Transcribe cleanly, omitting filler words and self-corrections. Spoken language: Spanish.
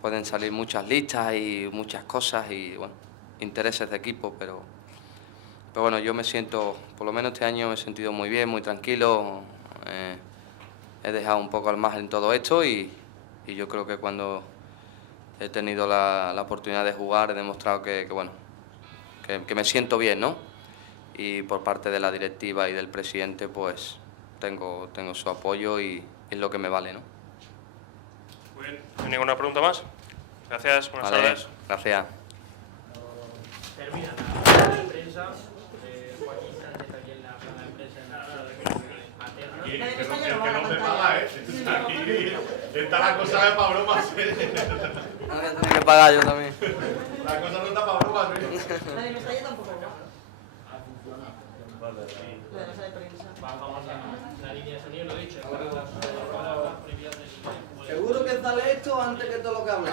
pueden salir muchas listas y muchas cosas y, bueno, intereses de equipo, pero bueno, yo me siento, por lo menos este año me he sentido muy bien, muy tranquilo, he dejado un poco al margen todo esto y yo creo que cuando he tenido la oportunidad de jugar he demostrado bueno, que me siento bien, ¿no? Y por parte de la directiva y del presidente, pues tengo su apoyo y es lo que me vale, ¿no? Muy bien, ¿no hay ninguna pregunta más? Gracias, buenas tardes. Gracias. Termina la rueda de prensa. Joaquín Sánchez aquí en la sala de prensa en la sala de materna. Que no me paga, Aquí está la cosa de pa' bromas, Ahora voy a tener que pagar yo también. La cosa no está pa' bromas, La de Mestalla tampoco, ¿no? La de la sala de prensa. Bajamos la línea de sonido, lo he dicho. Seguro que sale esto antes que todo lo que habla.